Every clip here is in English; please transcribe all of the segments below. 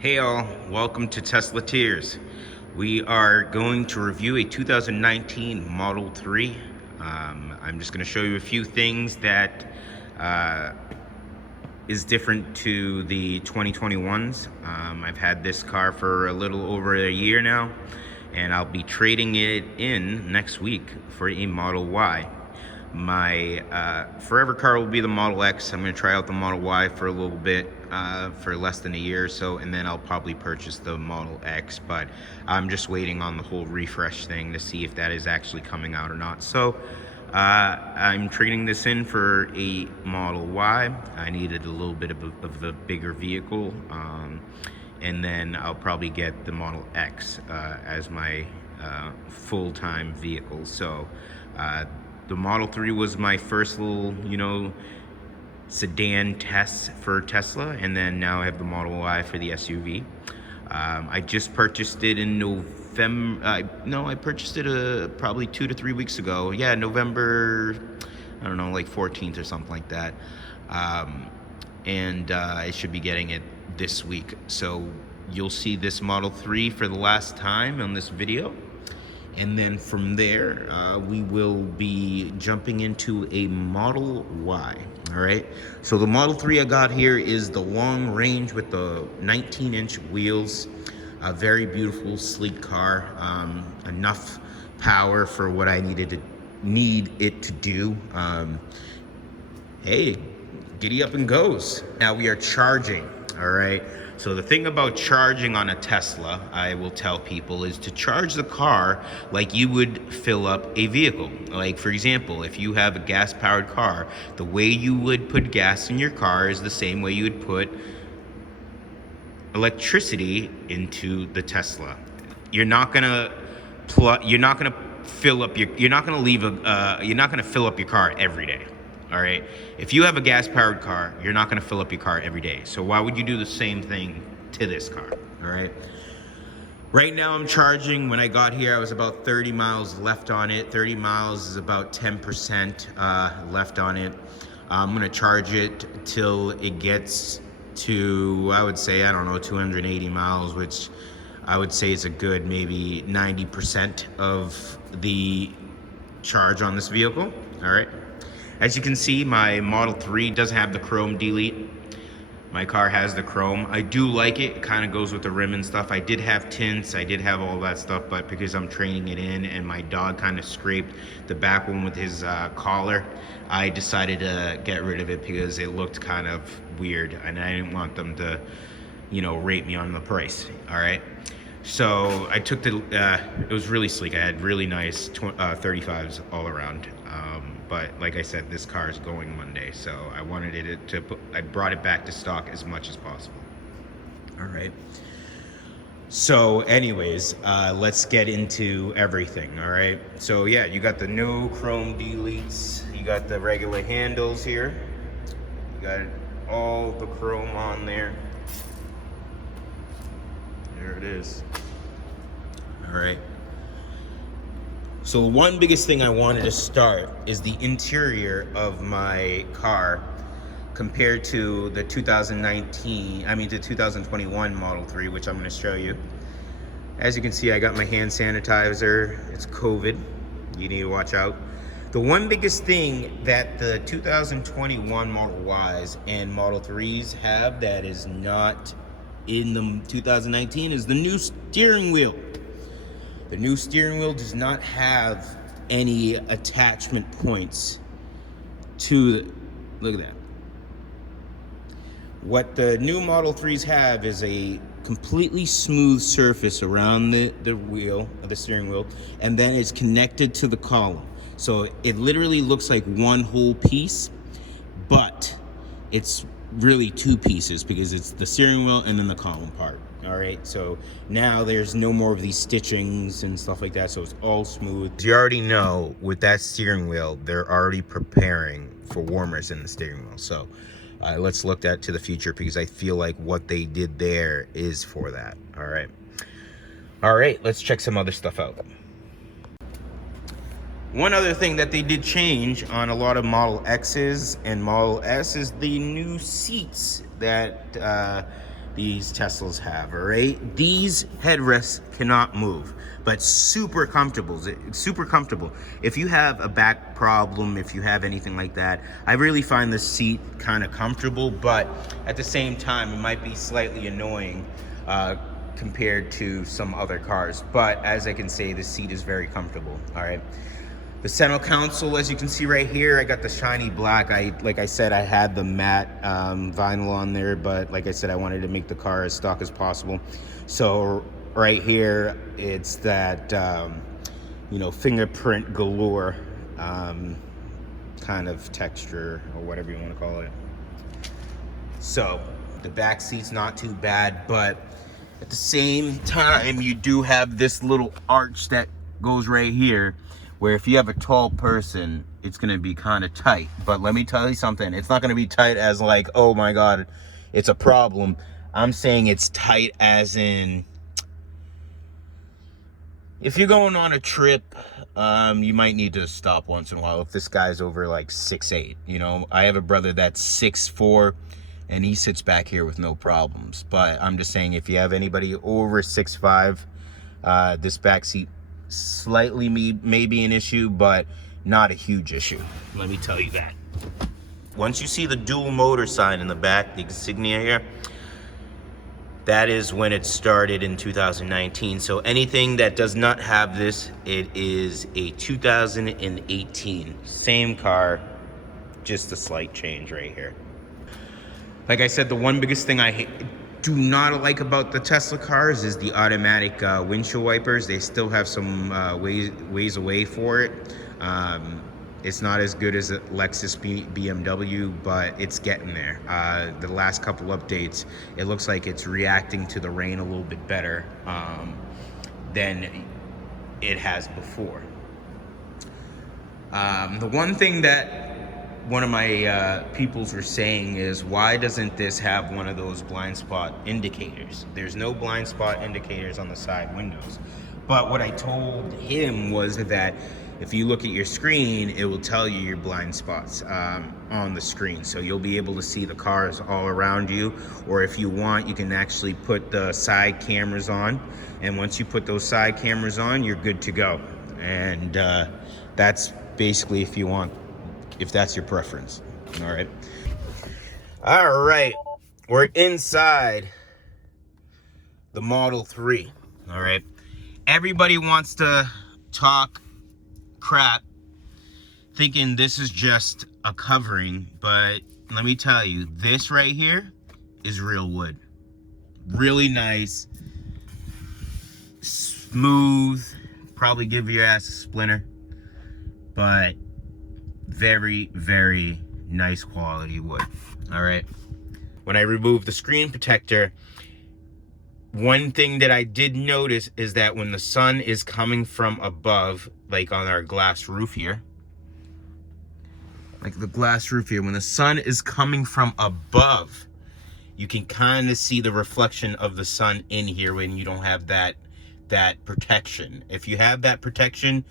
Hey all, welcome to Tesla Tears. We are going to review a 2019 Model 3. I'm just going to show you a few things that is different to the 2021s. I've had this car for a little over a year now, and I'll be trading it in next week for a Model Y. My forever car will be the Model X. I'm going to try out the Model Y for a little bit, for less than a year or so, and then I'll probably purchase the Model X, but I'm just waiting on the whole refresh thing to see if that is actually coming out or not. So I'm trading this in for a Model Y. I needed a little bit of a bigger vehicle, and then I'll probably get the Model X as my full-time vehicle. So the Model 3 was my first little, sedan test for Tesla, and then now I have the Model Y for the SUV. I just purchased it in November. I purchased it probably 2 to 3 weeks ago. Yeah, November, I don't know, like 14th or something like that. And I should be getting it this week. So you'll see this Model 3 for the last time on this video. And then from there, we will be jumping into a Model Y. All right. So the Model 3 I got here is the long range with the 19-inch wheels. A very beautiful, sleek car. Enough power for what I need it to do. Hey, giddy up and goes. Now we are charging. All right. So the thing about charging on a Tesla, I will tell people, is to charge the car like you would fill up a vehicle. Like, for example, if you have a gas-powered car, the way you would put gas in your car is the same way you would put electricity into the Tesla. You're not gonna fill up your car every day. All right. If you have a gas-powered car, you're not going to fill up your car every day. So why would you do the same thing to this car? All right. Right now I'm charging. When I got here, I was about 30 miles left on it. 30 miles is about 10% left on it. I'm going to charge it till it gets to, I would say, 280 miles, which I would say is a good maybe 90% of the charge on this vehicle. All right. As you can see, my Model 3 doesn't have the chrome delete. My car has the chrome. I do like it. It kind of goes with the rim and stuff. I did have tints. I did have all that stuff, but because I'm trading it in and my dog kind of scraped the back one with his collar, I decided to get rid of it because it looked kind of weird and I didn't want them to, rate me on the price. All right. So I took it was really sleek. I had really nice 35s all around. But like I said, this car is going Monday, so I wanted I brought it back to stock as much as possible. All right. So anyways, let's get into everything, all right? So yeah, you got the new chrome deletes. You got the regular handles here. You got all the chrome on there. There it is. All right. So one biggest thing I wanted to start is the interior of my car compared to the 2021 Model 3, which I'm going to show you. As you can see, I got my hand sanitizer. It's COVID. You need to watch out. The one biggest thing that the 2021 Model Ys and Model 3s have that is not in the 2019 is the new steering wheel. The new steering wheel does not have any attachment points to look at that. What the new Model 3s have is a completely smooth surface around the steering wheel, and then it's connected to the column. So it literally looks like one whole piece, but it's really two pieces because it's the steering wheel and then the column part. All right, so now there's no more of these stitchings and stuff like that, so it's all smooth. You already know with that steering wheel, they're already preparing for warmers in the steering wheel. So let's look to the future because I feel like what they did there is for that. All right, let's check some other stuff out. One other thing that they did change on a lot of Model X's and Model S is the new seats that these Teslas have, all right? These headrests cannot move, but super comfortable. Super comfortable. If you have a back problem, if you have anything like that, I really find the seat kind of comfortable, but at the same time, it might be slightly annoying compared to some other cars. But as I can say, the seat is very comfortable, all right? The center console, as you can see right here, I got the shiny black. Like I said, I had the matte vinyl on there, but like I said, I wanted to make the car as stock as possible. So right here, it's that, you know, fingerprint galore kind of texture, or whatever you want to call it. So the back seat's not too bad, but at the same time, you do have this little arch that goes right here, where if you have a tall person, it's gonna be kind of tight. But let me tell you something, it's not gonna be tight as like, oh my God, it's a problem. I'm saying it's tight as in, if you're going on a trip, you might need to stop once in a while if this guy's over like 6'8". You know, I have a brother that's 6'4", and he sits back here with no problems. But I'm just saying, if you have anybody over 6'5", this back seat slightly may be an issue, but not a huge issue. Let me tell you that. Once you see the dual motor sign in the back, the insignia here, that is when it started in 2019. So anything that does not have this, it is a 2018. Same car, just a slight change right here. Like I said, the one biggest thing I do not like about the Tesla cars is the automatic windshield wipers. They still have some ways away for it. It's not as good as a Lexus BMW, but it's getting there. The last couple updates, it looks like it's reacting to the rain a little bit better than it has before. The one thing that one of my peoples were saying is, why doesn't this have one of those blind spot indicators? There's no blind spot indicators on the side windows. But what I told him was that if you look at your screen, it will tell you your blind spots on the screen. So you'll be able to see the cars all around you. Or if you want, you can actually put the side cameras on. And once you put those side cameras on, you're good to go. And that's basically if that's your preference. All right, we're inside the Model 3. All right, everybody wants to talk crap thinking this is just a covering, but let me tell you, this right here is real wood. Really nice, smooth, probably give your ass a splinter, but very, very nice quality wood. All right, when I removed the screen protector, one thing that I did notice is that when the sun is coming from above, like on our glass roof here, like the glass roof here, when the sun is coming from above, you can kind of see the reflection of the sun in here when you don't have that protection. If you have that protection,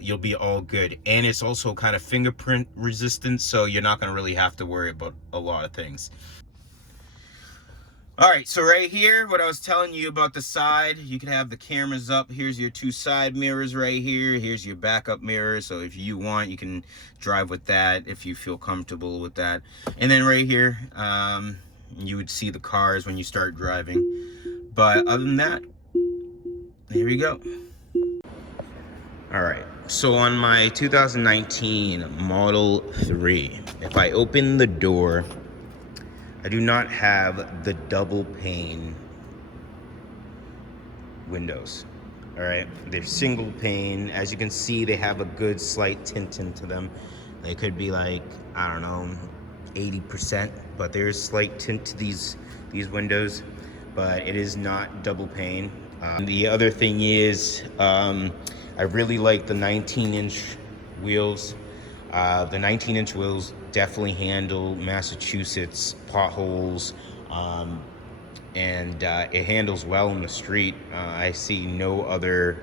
you'll be all good. And it's also kind of fingerprint resistant, so you're not going to really have to worry about a lot of things. All right, so right here, what I was telling you about the side, you can have the cameras up. Here's your two side mirrors right here. Here's your backup mirror. So if you want, you can drive with that if you feel comfortable with that. And then right here, you would see the cars when you start driving. But other than that, there we go. All right, so on my 2019 Model 3, if I open the door, I do not have the double pane windows. All right, they're single pane. As you can see, they have a good slight tint into them. They could be like, I don't know, 80%, but there's slight tint to these windows, but it is not double pane. The other thing is, I really like the 19-inch wheels. The 19-inch wheels definitely handle Massachusetts potholes, and it handles well in the street. I see no other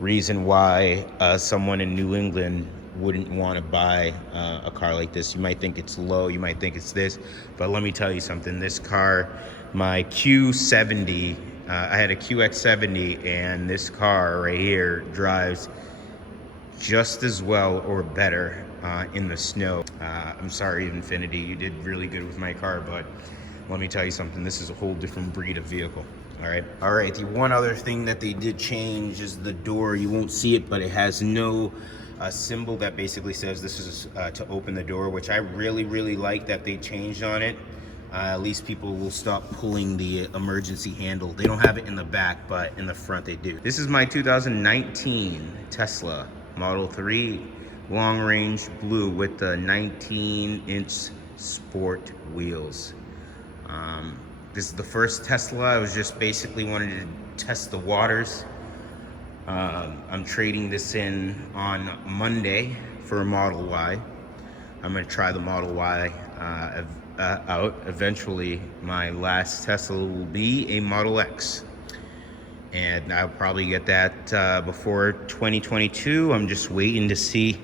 reason why someone in New England wouldn't want to buy a car like this. You might think it's low, you might think it's this, but let me tell you something. This car my Q70. I had a QX70, and this car right here drives just as well or better in the snow. I'm sorry, Infiniti, you did really good with my car, but let me tell you something, this is a whole different breed of vehicle. All right, the one other thing that they did change is the door. You won't see it, but it has no symbol that basically says this is to open the door, which I really like that they changed on it. At least people will stop pulling the emergency handle. They don't have it in the back, but in the front they do. This is my 2019 Tesla Model 3 long range blue with the 19-inch sport wheels. This is the first Tesla. I was just basically wanted to test the waters. I'm trading this in on Monday for a Model Y. I'm gonna try the Model Y out. Eventually, my last Tesla will be a Model X. And I'll probably get that before 2022. I'm just waiting to see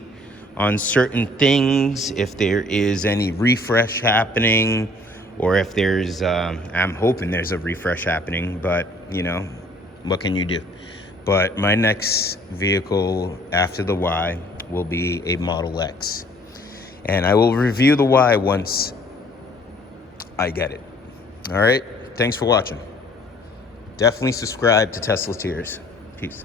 on certain things if there is any refresh happening, or if there's, I'm hoping there's a refresh happening, but you know, what can you do? But my next vehicle after the Y will be a Model X. And I will review the Y once I get it. All right, thanks for watching. Definitely subscribe to Tesla Tears. Peace.